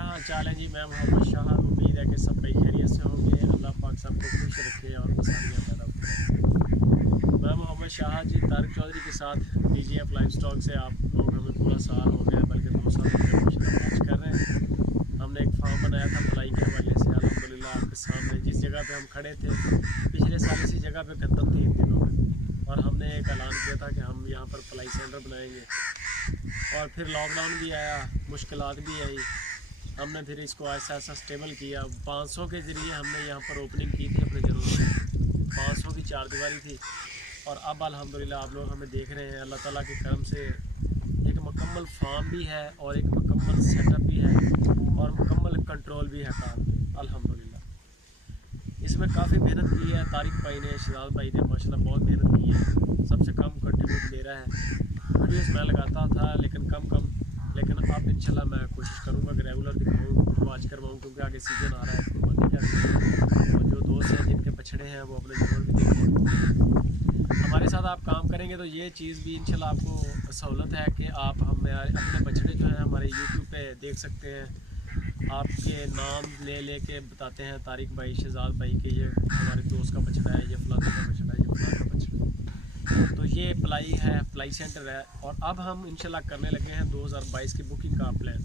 क्या हाल चाल है जी। मैं मोहम्मद शाह, उम्मीद है कि सब कई खैरियत से होंगे। अल्लाह पाक सबको खुश रखे और आसानियाँ पैदा करें। मैं मोहम्मद शाह जी तारिक चौधरी के साथ DGF लाइव स्टॉक से आप लोग हमें पूरा साल हो गया, बल्कि 2 साल हो गए मार्च कर रहे हैं। हमने एक फार्म बनाया था मलाई के हवाले से। अल्हम्दुलिल्लाह आपके सामने जिस जगह पे हम खड़े थे पिछले साल इसी जगह पे गंदम थी इन दिनों में, और हमने एक ऐलान किया था कि हम यहाँ पर पलाई सेंटर बनाएंगे। और फिर लॉकडाउन भी आया, मुश्किलात भी आई, हमने फिर इसको ऐसा ऐसा स्टेबल किया। 500 के ज़रिए हमने यहाँ पर ओपनिंग की थी अपने ज़रूर में, 500 की 4 दीवारी थी। और अब अल्हम्दुलिल्लाह आप लोग हमें देख रहे हैं, अल्लाह ताला के करम से एक मुकम्मल फार्म भी है और एक मुकम्मल सेटअप भी है और मुकम्मल कंट्रोल भी है कार में अल्हम्दुलिल्लाह। इसमें काफ़ी मेहनत की है तारिक भाई ने, शहजाद भाई ने माशाल्लाह बहुत मेहनत की है। सबसे कम कंट्रीब्यूट मेरा है। वीडियोस मैं लगाता था लेकिन कम, लेकिन अब इंशाल्लाह मैं कोशिश करूँगा कि रेगुलर दिखाऊँ, वॉच करवाऊँ, क्योंकि आगे सीज़न आ रहा है कुर्बानी का। और जो दोस्त हैं जिनके बछड़े हैं वो अपने जानवर भी देखें। हमारे साथ आप काम करेंगे तो ये चीज़ भी इंशाल्लाह आपको सहूलत है कि आप हमें अपने बछड़े जो हैं हमारे यूट्यूब पे देख सकते हैं। आपके नाम ले के बताते हैं तारिक भाई, शहजाद भाई के ये हमारे दोस्त का बछड़ा है, ये फलाने का बछड़ा है, ये फलाने का बछड़ा है। तो ये पलाई है, पलाई सेंटर है। और अब हम इंशाल्लाह करने लगे हैं 2022 की बुकिंग का प्लान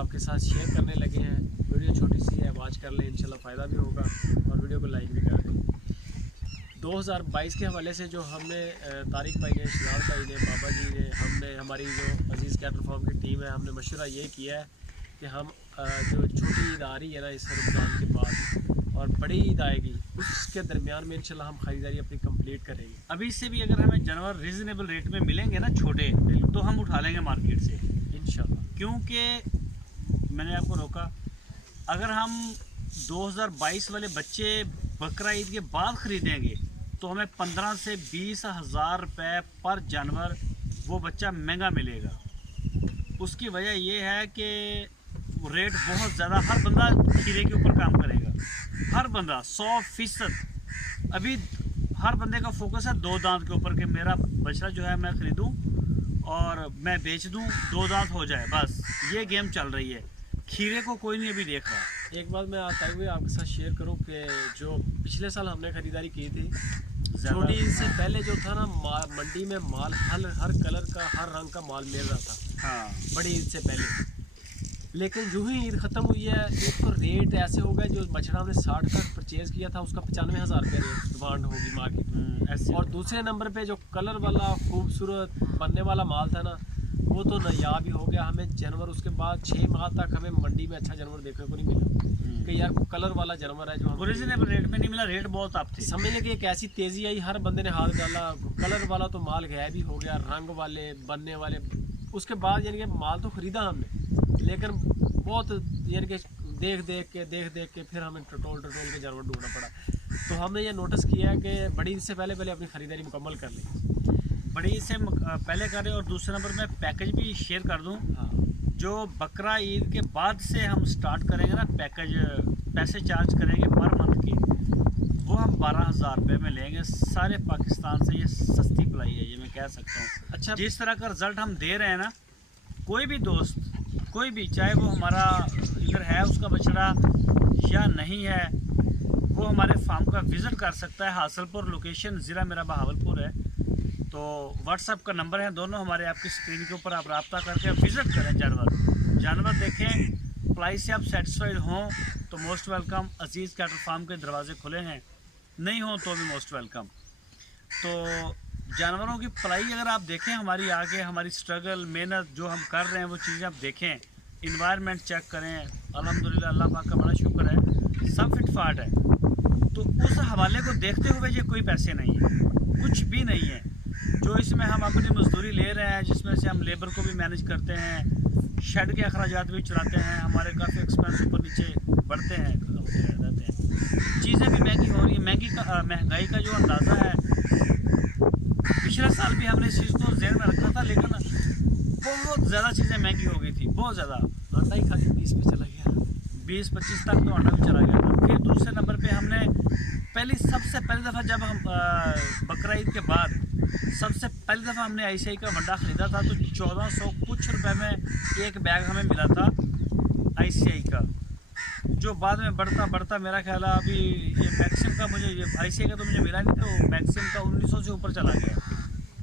आपके साथ शेयर करने लगे हैं। वीडियो छोटी सी है, वॉच कर लें, इंशाल्लाह फ़ायदा भी होगा और वीडियो को लाइक भी कर दें। 2022 के हवाले से जो हमने तारिक भाई ने, शहजाद भाई ने, बाबा जी ने, हमने, हमारी जो अजीज़ कैटल फार्म की टीम है, हमने मशवरा ये किया है कि हम जो छोटी ईद आ रही है ना इस रमज़ान के बाद और बड़ी ईद आएगी, उसके दरमियान में इंशाल्लाह हम ख़रीदारी अपनी कंप्लीट करेंगे। अभी से भी अगर हमें जानवर रीज़नेबल रेट में मिलेंगे ना छोटे, तो हम उठा लेंगे मार्केट से इंशाल्लाह। क्योंकि मैंने आपको रोका, अगर हम 2022 वाले बच्चे बकरा ईद के बाद ख़रीदेंगे तो हमें 15 से 20 हज़ार रुपये पर जानवर वो बच्चा महंगा मिलेगा। उसकी वजह ये है कि रेट बहुत ज़्यादा, हर बंदा खीरे के ऊपर काम करेगा, हर बंदा 100%। अभी हर बंदे का फोकस है 2 दांत के ऊपर कि मेरा बछड़ा जो है मैं ख़रीदूं और मैं बेच दूं, 2 दांत हो जाए, बस ये गेम चल रही है। खीरे को कोई नहीं अभी देख रहा। एक बात मैं आता हुए आपके साथ शेयर करूं कि जो पिछले साल हमने ख़रीदारी की थी, छोटी से पहले जो था ना मंडी में माल हर कलर का, हर रंग का माल मिल रहा था। हाँ, बड़ी ईद से पहले। लेकिन जो ही ईद ख़त्म हुई है, एक तो रेट ऐसे हो गए, जो बछड़ा हमने 60 का परचेज़ किया था उसका 95,000 रुपये रेट डिमांड होगी मार्केट में ऐसे। और दूसरे नंबर पे जो कलर वाला खूबसूरत बनने वाला माल था ना, वो तो नायाब ही हो गया। हमें जानवर उसके बाद 6 माह तक हमें मंडी में अच्छा जानवर देखने को नहीं मिला कि यार वो कलर वाला जानवर है जो हम रीजनेबल रेट में नहीं मिला। रेट बहुत आप थे, समझने की एक ऐसी तेज़ी आई, हर बंदे ने हाथ डाला, कलर वाला तो माल गायब ही हो गया, रंग वाले बनने वाले। उसके बाद यानी कि माल तो ख़रीदा हमने, लेकिन बहुत यानी कि देख देख के फिर हमें टटोल के जानवर ढूंढना पड़ा। तो हमने ये नोटिस किया है कि बड़ी ईद से पहले अपनी ख़रीदारी मुकम्मल कर लें। बड़ी ईद से पहले करें। और दूसरे नंबर में पैकेज भी शेयर कर दूं। हाँ, जो बकरा ईद के बाद से हम स्टार्ट करेंगे ना, पैकेज पैसे चार्ज करेंगे पर मंथ के, वो हम 12,000 रुपये में लेंगे सारे पाकिस्तान से। ये सस्ती पलाई है, ये मैं कह सकता हूँ। अच्छा, जिस तरह का रिज़ल्ट हम दे रहे हैं ना, कोई भी दोस्त, कोई भी, चाहे वो हमारा इधर है उसका बछड़ा या नहीं है, वो हमारे फार्म का विज़िट कर सकता है। हासिलपुर लोकेशन, ज़िला मेरा बहावलपुर है। तो व्हाट्सएप का नंबर है, दोनों हमारे आपकी स्क्रीन के ऊपर, आप रब्ता करके विज़िट करें, जानवर देखें। पलाई से आप सेटिस्फाइड हों तो मोस्ट वेलकम। अजीज़ कैटल फार्म के दरवाजे खुले हैं, नहीं हो तो भी मोस्ट वेलकम। तो जानवरों की पलाई अगर आप देखें, हमारी आगे हमारी स्ट्रगल, मेहनत जो हम कर रहे हैं वो चीज़ें आप देखें, इन्वायरमेंट चेक करें। अल्हम्दुलिल्लाह अल्लाह पाक का बड़ा शुक्र है, सब फिट फाट है। तो उस हवाले को देखते हुए ये कोई पैसे नहीं है, कुछ भी नहीं है। जो इसमें हम अपनी मजदूरी ले रहे हैं, जिसमें से हम लेबर को भी मैनेज करते हैं, शेड के अखराजात भी चलाते हैं, हमारे काफ़ी एक्सपेंस ऊपर नीचे बढ़ते हैं, रहते हैं। चीज़ें भी महंगी हो रही हैं। महंगाई का जो अंदाज़ा है, पिछले साल भी हमने इस चीज़ को ज़हन में रखा था, लेकिन बहुत ज़्यादा चीज़ें महंगी हो गई थी, बहुत ज़्यादा। आटा ही खाली 20 पे चला गया, 20-25 तक तो आटा भी चला गया था। फिर दूसरे नंबर पे हमने सबसे पहली दफ़ा जब हम बकरा ईद के बाद सबसे पहली दफ़ा हमने ICI का वंडा ख़रीदा था, तो 1400 कुछ रुपए में एक बैग हमें मिला था ICI का, जो बाद में बढ़ता बढ़ता मेरा ख्याल है अभी ये मैक्सिम का, मुझे ये ICI का तो मुझे मिला नहीं, तो मैक्सिम का 1900 से ऊपर चला गया।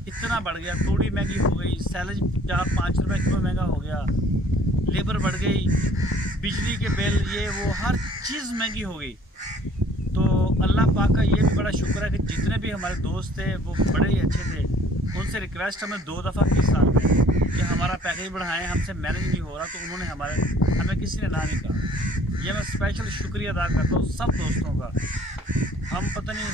इतना बढ़ गया, तूड़ी महंगी हो गई, सैलरी 4-5 रुपये किलो महंगा हो गया, लेबर बढ़ गई, बिजली के बिल, ये वो हर चीज़ महंगी हो गई। तो अल्लाह पाक का ये भी बड़ा शुक्र है कि जितने भी हमारे दोस्त थे वो बड़े ही अच्छे थे। उनसे रिक्वेस्ट हमें 2 दफ़ा इस साल में कि हमारा पैकेज बढ़ाएं, हमसे मैनेज नहीं हो रहा, तो उन्होंने हमें किसी ने ना नहीं कहा। ये मैं स्पेशल शुक्रिया अदा करता हूँ सब दोस्तों का। हम पता नहीं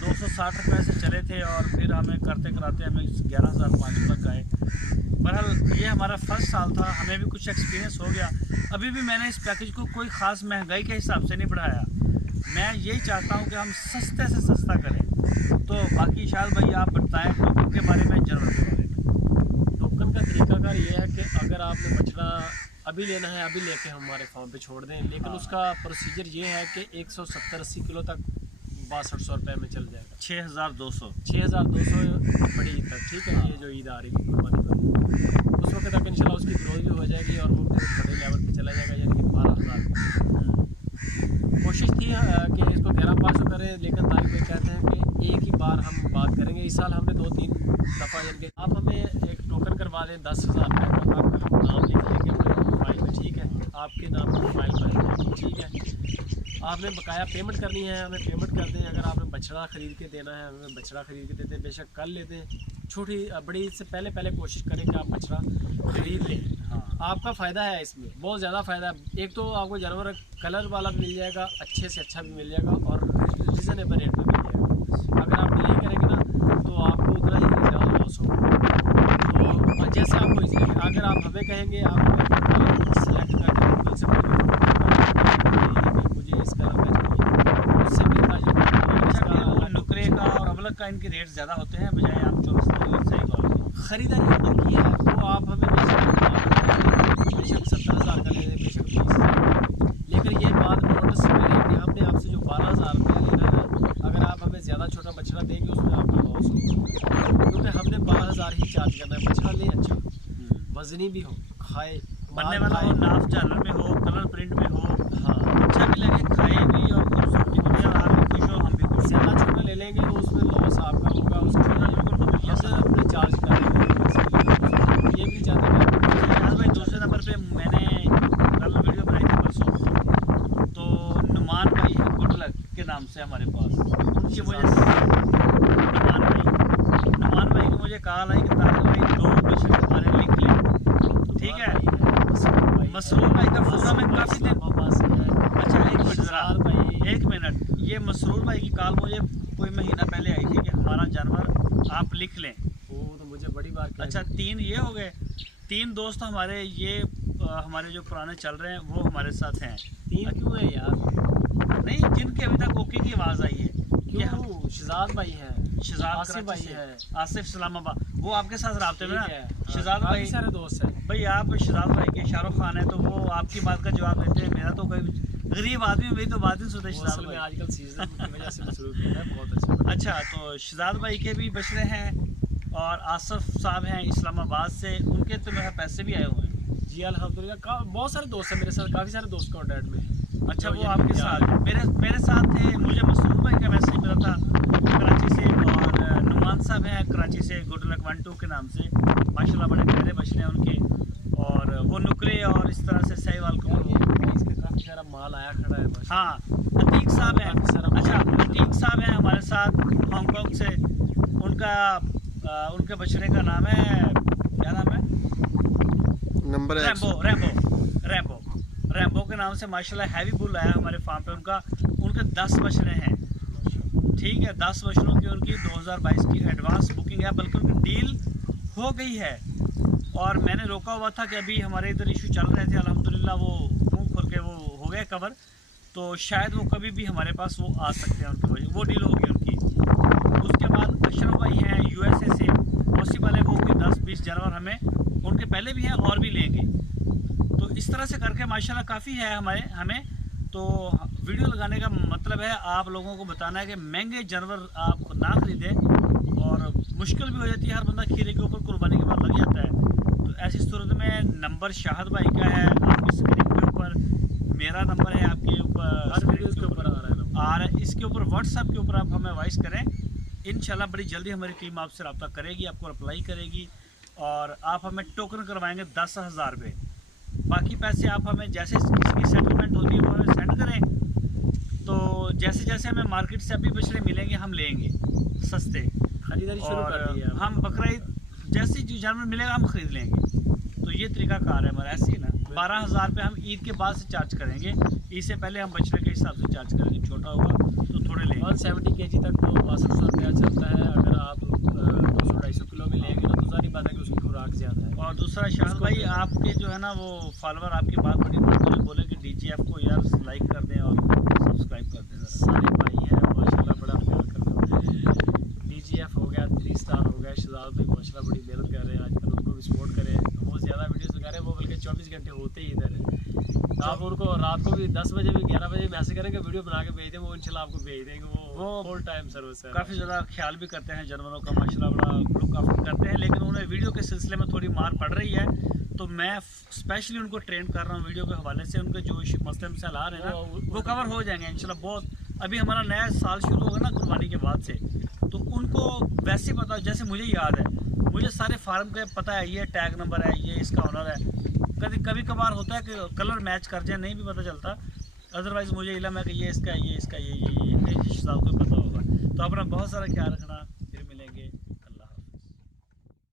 260 रुपये से चले थे और फिर हमें करते कराते हमें 11,500 तक आए। बहरहाल ये हमारा फर्स्ट साल था, हमें भी कुछ एक्सपीरियंस हो गया। अभी भी मैंने इस पैकेज को कोई ख़ास महंगाई के हिसाब से नहीं बढ़ाया। मैं यही चाहता हूँ कि हम सस्ते से सस्ता करें। तो बाकी शायद भाई आप बताएं टोकन के बारे में, जनवरी के बारे में। टोकन का तरीकाकार ये है कि अगर आपने बछड़ा अभी लेना है, अभी लेके हमारे फार्म पे छोड़ दें, लेकिन उसका प्रोसीजर ये है कि 170-80 किलो तक 6200 रुपये में चल जाएगा। 6200 बड़ी ईद तक, ठीक है। ये जो ईद आ रही है कुर्बानी पर, उस वक्त तक इंशाल्लाह उसकी ग्रोथ भी हो जाएगी और वो फिर बड़े लेवल पे चला जाएगा, यानी कि 12,000। कोशिश थी कि इसको 11,500 करें, लेकिन तारिक भाई कहते हैं कि एक ही बार हम बात करेंगे। इस साल हमने 2-3 दफ़ा, यानी कि आप हमें एक टोकन करवा दें 10,000 रुपये का, आपका नाम लिख लेंगे अपने मोबाइल में, ठीक है, आपके नाम पर मोबाइल भरेंगे, ठीक है। आपने बकाया पेमेंट करनी है, हमें पेमेंट कर दें। अगर आपने बछड़ा ख़रीद के देना है, हमें बछड़ा ख़रीद के देते हैं, बेशक कल लेते हैं, छोटी बड़ी से पहले कोशिश करें कि आप बछड़ा खरीद लें। हाँ, आपका फ़ायदा है इसमें, बहुत ज़्यादा फ़ायदा है। एक तो आपको जानवर कलर वाला भी मिल जाएगा, अच्छे से अच्छा भी मिल जाएगा और रिजनेबल रेट में मिल जाएगा। अगर आप नहीं करेंगे ना तो आपको उतना ही ज़्यादा लॉस होगा। तो जैसे आपको इसलिए अगर आप हमें कहेंगे, आप सेलेक्ट करके से मुझे इस कलर का चाहिए, उससे भी नुकरे का और अबलग का इनके रेट ज़्यादा होते हैं बजाय आप 24 सही बात। ख़रीदारी तो की है, तो आप हमें बेशक 70,000 का ले लें, बेशक 20,000, लेकिन ये बात नोटिस करें कि हमने आपसे जो 12,000 रुपया लेना है, अगर आप हमें ज़्यादा छोटा बछड़ा देंगे उसमें आपका लॉस होगा, क्योंकि हमने 12,000 ही चार्ज करना है। बछड़ा ले अच्छा, वजनी भी हो, खाए, बनने वाला हो, नाफ जानवर में हो, कलर प्रिंट में हो, हाँ, अच्छा भी लगे, खाए भी और खूबसूरती भी, आप भी खुश हो, हम भी खुश। ज़्यादा छोटा ले लेंगे तो उसमें लॉस आपका होगा, उसको अपने चार्ज करेंगे। ये भी चाहते हैं भाई। दूसरे नंबर पे मैंने कल वीडियो बनाई थी परसों, तो नुमान भाई है गुड लक के नाम से हमारे पास, उनकी वजह से नुमान भाई की मुझे कॉल आई कि तारिक भाई 2 क्वेश्चन हमारे लिख लें, ठीक है। मसरूर भाई का फोन में काफ़ी दिन, अच्छा एक मिनट, ये मसरूर भाई की कॉल मुझे कोई महीना पहले आई थी कि हमारा जानवर आप लिख लें। वो तो मुझे बड़ी बात। अच्छा 3 ये हो गए, 3 दोस्त हमारे ये हमारे जो पुराने चल रहे हैं वो हमारे साथ हैं। 3 क्यों है यार? नहीं, जिनके अभी तक ओके की आवाज़ आई है। क्यों? शहजाद भाई है, शहजाद भाई है, आसिफ इस्लामाबाद, वो आपके साथ राब्ते में ना। शहजाद भाई सारे दोस्त हैं भाई। आप शहजाद भाई के शाहरुख खान है तो वो आपकी बात का जवाब देते हैं, मेरा तो कोई गरीब आदमी वही तो बात नहीं सुनते। शहजाद भाई आजकल सीजन की वजह से मसरूफियत है, बहुत अच्छा। तो शहजाद भाई के भी बछड़े हैं और आसिफ साहब हैं इस्लामाबाद से, उनके तो मेरे पैसे भी आए हुए हैं जी अल्हम्दुलिल्लाह। बहुत सारे दोस्त हैं मेरे साथ, काफ़ी सारे दोस्त कॉन्टैक्ट में। अच्छा, वो आपके साथ मेरे साथ थे। मुझे मसरूर भाई का मैसेज मिला था कराची से, और नुमान साहब हैं कराची से गुड लक 1-2 के नाम से, माशाल्लाह बड़े प्यारे बछड़े हैं उनके, और वो नुकरे और इस तरह से सहवाल को काफ़ी सारा माल आया खड़ा है। हाँ, अतीक साहब हैं। अच्छा, अतीक साहब हैं हमारे साथ हांगकॉन्ग से, उनके बछड़े का नाम है, क्या नाम है? नंबर रैम्बो के नाम से माशाल्लाह हैवी बुल आया हमारे फार्म पे। उनके 10 बछड़े हैं, ठीक है। 10 बछड़ों की उनकी 2022 की एडवांस बुकिंग है, बल्कि उनकी डील हो गई है। और मैंने रोका हुआ था कि अभी हमारे इधर इशू चल रहे थे, अल्हम्दुलिल्लाह वो मुँह खोल के वो हो गए कवर, तो शायद वो कभी भी हमारे पास वो आ सकते हैं, उनकी वजह वो डील होगी उनकी। उसके बाद अशरफ भाई हैं USA से, पॉसिबल है वो कोई 10-20 जानवर हमें उनके पहले भी हैं और भी लेंगे। तो इस तरह से करके माशाल्लाह काफ़ी है हमें। तो वीडियो लगाने का मतलब है आप लोगों को बताना है कि महंगे जानवर आप ना खरीदें, और मुश्किल भी हो जाती है, हर बंदा खीरे के ऊपर कुर्बानी के बाद लग जाता है। तो ऐसी सूरत में नंबर शाहद भाई का है आपकी स्क्रीन के ऊपर, नंबर, मेरा नंबर है आपके ऊपर, हर वीडियो के ऊपर आ रहा है नंबर। आ रहा है, इसके ऊपर व्हाट्सएप के ऊपर आप हमें वॉइस करें, इंशाल्लाह बड़ी जल्दी हमारी टीम आपसे रब्ता करेगी, आपको रिप्लाई करेगी और आप हमें टोकन करवाएंगे 10,000 रुपये। बाकी पैसे आप हमें जैसे इसकी सेटलमेंट होती है वो हमें सेंड करें, तो जैसे जैसे हमें मार्केट से अभी बछड़े मिलेंगे हम लेंगे सस्ते, खरीदारी शुरू कर दी है। हम बकरा ईद जैसे जो जानवर मिलेगा हम खरीद लेंगे। तो ये तरीका कार है हमारा, ऐसे ही ना। 12,000 रुपये हम ईद के बाद से चार्ज करेंगे, ईद से पहले हम बछड़े के हिसाब से चार्ज करेंगे, छोटा होगा तो थोड़े लेंगे। 170 kg तक तो 6200 रुपया चलता है। अगर आप 200-250 किलो में लेंगे तो सारी बात है कि उसकी खुराक ज़्यादा है। और दूसरा शाहद भाई, आपके जो है ना वो फॉलोअर आपकी बात बड़ी मानते हैं, बोले कि DGF को यार लाइक कर दें और सब्सक्राइब कर दें। सारे भाई हैं माशाल्लाह, बड़ा प्यार करते हैं। DGF हो गया, 3 स्टार हो गया, शहजाद भाई माशाल्लाह बड़ी मेहनत कर रहे हैं आजकल, उनको भी सपोर्ट करें। वो ज़्यादा वीडियोस लगा रहे हैं, वो बल्कि 24 घंटे होते ही इधर है। आप उनको रात को भी 10 बजे भी 11 बजे मैसेज करेंगे, वीडियो बना के भेज दें, वो इंशाल्लाह आपको भेज देंगे। वो फुल टाइम सर्विस है, काफ़ी ज़्यादा ख्याल भी करते हैं जानवरों का, माशाल्लाह बड़ा लुक आफ्टर करते हैं। लेकिन उन्हें वीडियो के सिलसिले में थोड़ी मार पड़ रही है, तो मैं स्पेशली उनको ट्रेन कर रहा हूँ वीडियो के हवाले से। उनके जो मसले मसाइल आ रहे हैं ना वो कवर हो जाएंगे इंशाल्लाह। बहुत अभी हमारा नया साल शुरू होगा ना कुर्बानी के बाद से, तो उनको वैसे ही पता, जैसे मुझे याद है, मुझे सारे फार्म के पता है, ये टैग नंबर है, ये इसका ऑनर है। कभी कभार होता है कि कलर मैच कर जाए, नहीं भी पता चलता, अदरवाइज़ मुझे इलम है कि ये इसका, ये इसका, ये शहजाद को पता होगा। तो अपना बहुत सारा ख्याल रखना।